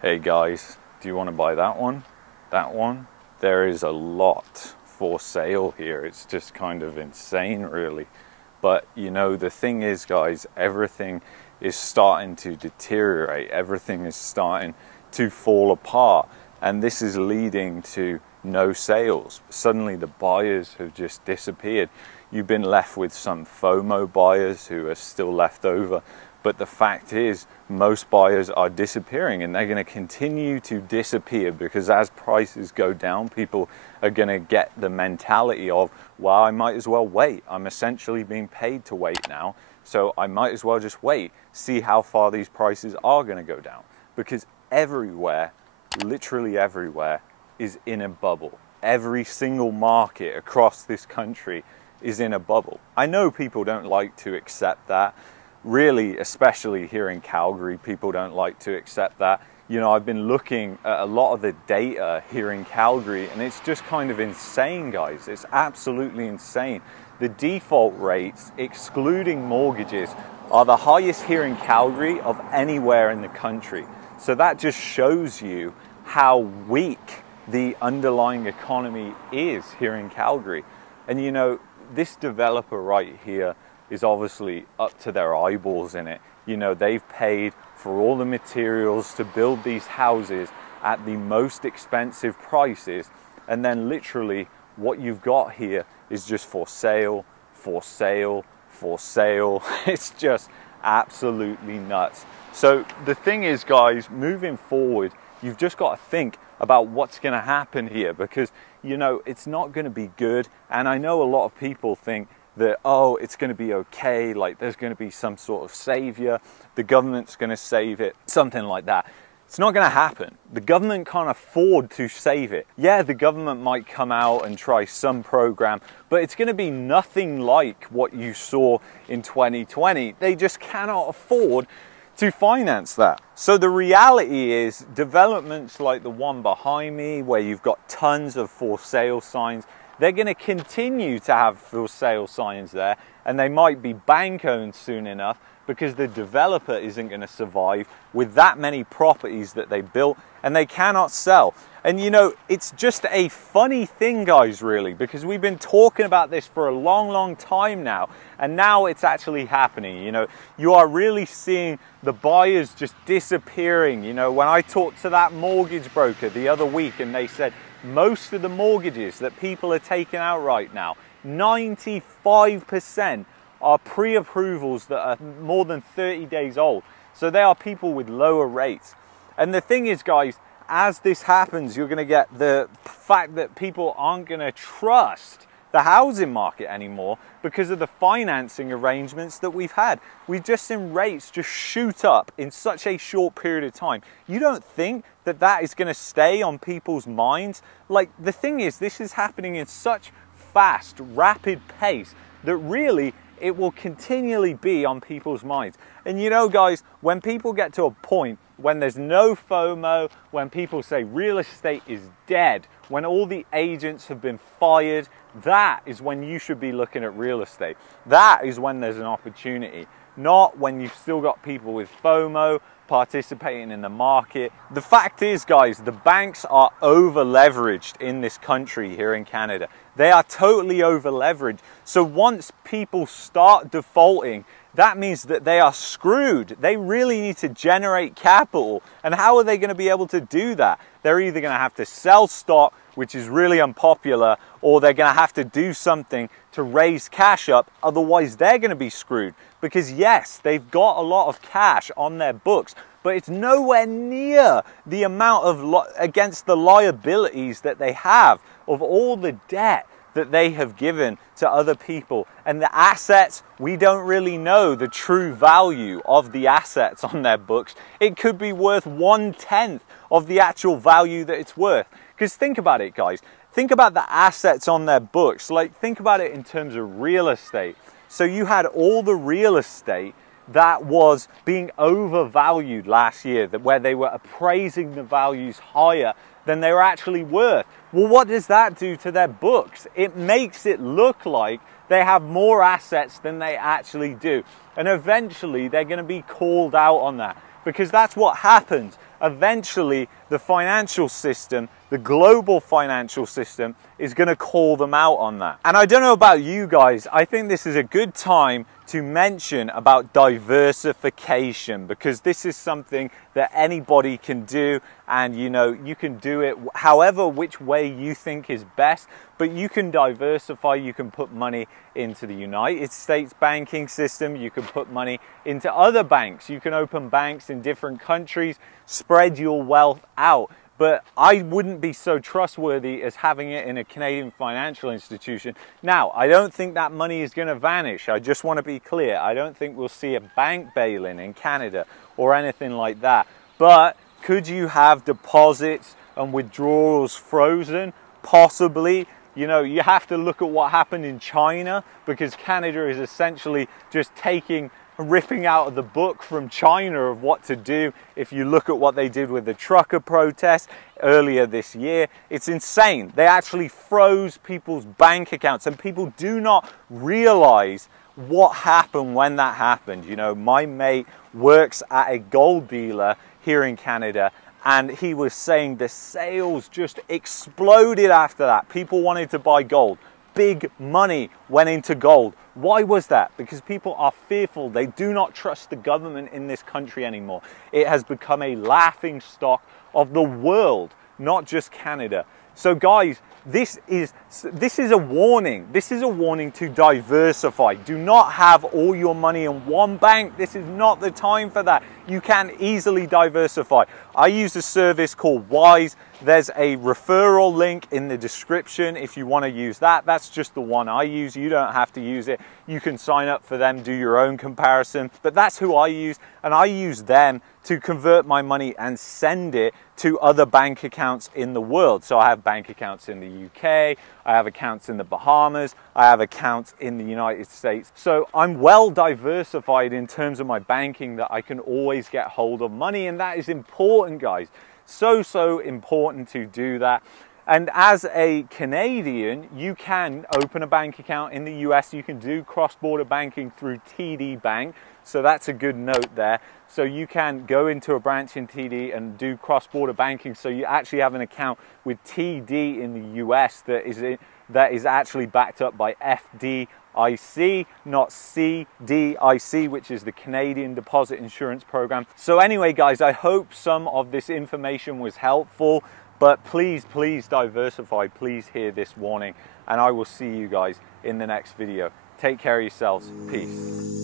Hey guys, do you want to buy that one? That one? There is a lot for sale here. It's just kind of insane, really. But you know, the thing is, guys, everything is starting to deteriorate. Everything is starting to fall apart. And this is leading to no sales. Suddenly the buyers have just disappeared. You've been left with some FOMO buyers who are still left over. But the fact is, most buyers are disappearing, and they're going to continue to disappear because as prices go down, people are going to get the mentality of, well, I might as well wait. I'm essentially being paid to wait now, so I might as well just wait, see how far these prices are going to go down. Because everywhere, literally everywhere, is in a bubble. Every single market across this country is in a bubble. I know people don't like to accept that. Really, especially here in Calgary, people don't like to accept that. You know, I've been looking at a lot of the data here in Calgary, and it's just kind of insane, guys. It's absolutely insane. The default rates, excluding mortgages, are the highest here in Calgary of anywhere in the country. So that just shows you how weak the underlying economy is here in Calgary. And you know, this developer right here is obviously up to their eyeballs in it. You know, they've paid for all the materials to build these houses at the most expensive prices, and then literally what you've got here is just for sale, for sale, for sale. It's just absolutely nuts. So the thing is, guys, moving forward, you've just got to think about what's going to happen here, because you know, it's not going to be good. And I know a lot of people think that, oh, it's going to be okay, like there's going to be some sort of savior, the government's going to save it, something like that. It's not going to happen. The government can't afford to save it. Yeah, the government might come out and try some program, but it's going to be nothing like what you saw in 2020. They just cannot afford to finance that. So the reality is, developments like the one behind me, where you've got tons of for sale signs, they're going to continue to have for sale signs there, and they might be bank owned soon enough because the developer isn't going to survive with that many properties that they built and they cannot sell. And you know, it's just a funny thing, guys, really, because we've been talking about this for a long time now, and now it's actually happening. You know, you are really seeing the buyers just disappearing. You know, when I talked to that mortgage broker the other week, and they said most of the mortgages that people are taking out right now, 95% are pre-approvals that are more than 30 days old. So they are people with lower rates. And the thing is, guys, as this happens, you're going to get the fact that people aren't going to trust the housing market anymore because of the financing arrangements that we've had. We've just seen rates just shoot up in such a short period of time. You don't think that that is going to stay on people's minds? Like, the thing is, this is happening in such fast, rapid pace that really it will continually be on people's minds. And you know, guys, when people get to a point when there's no FOMO, when people say real estate is dead, when all the agents have been fired, that is when you should be looking at real estate. That is when there's an opportunity, not when you've still got people with FOMO participating in the market. The fact is, guys, the banks are over leveraged in this country here in Canada. They are totally over leveraged. So once people start defaulting, that means that they are screwed. They really need to generate capital. And how are they going to be able to do that? They're either going to have to sell stock, which is really unpopular, or they're going to have to do something to raise cash up. Otherwise, they're going to be screwed. Because yes, they've got a lot of cash on their books, but it's nowhere near the amount of against the liabilities that they have of all the debt that they have given to other people. And the assets, we don't really know the true value of the assets on their books. It could be worth 1/10 of the actual value that it's worth. Because think about it, guys. Think about the assets on their books. Like, think about it in terms of real estate. So you had all the real estate that was being overvalued last year, where they were appraising the values higher than they were actually worth. Well, what does that do to their books? It makes it look like they have more assets than they actually do. And eventually they're going to be called out on that, because that's what happens. eventually the financial system, the global financial system, is going to call them out on that. And I don't know about you guys, I think this is a good time to mention about diversification, because this is something that anybody can do, and you know, you can do it however which way you think is best, but you can diversify. You can put money into the United States banking system, you can put money into other banks, you can open banks in different countries, spread your wealth out. But I wouldn't be so trustworthy as having it in a Canadian financial institution. Now, I don't think that money is going to vanish. I just want to be clear. I don't think we'll see a bank bail-in in Canada or anything like that. But could you have deposits and withdrawals frozen? Possibly. You know, you have to look at what happened in China, because Canada is essentially just ripping out of the book from China of what to do. If you look at what they did with the trucker protests earlier this year, it's insane. They actually froze people's bank accounts, and people do not realize what happened when that happened. You know, my mate works at a gold dealer here in Canada, and he was saying the sales just exploded after that. People wanted to buy gold. Big money went into gold. Why was that? Because people are fearful. They do not trust the government in this country anymore. It has become a laughing stock of the world, not just Canada. So guys, this is a warning. This is a warning to diversify. Do not have all your money in one bank. This is not the time for that. You can easily diversify. I use a service called Wise. There's a referral link in the description if you want to use that. That's just the one I use. You don't have to use it. You can sign up for them, do your own comparison. But that's who I use, and I use them to convert my money and send it to other bank accounts in the world. So I have bank accounts in the UK, I have accounts in the Bahamas, I have accounts in the United States. So I'm well diversified in terms of my banking, that I can always get hold of money, and that is important, guys. So important to do that. And as a Canadian, you can open a bank account in the US. You can do cross-border banking through TD Bank. So that's a good note there. So you can go into a branch in TD and do cross-border banking. So you actually have an account with TD in the US that is actually backed up by FDIC, not CDIC, which is the Canadian Deposit Insurance Program. So anyway, guys, I hope some of this information was helpful, but please diversify. Please hear this warning, and I will see you guys in the next video. Take care of yourselves. Peace.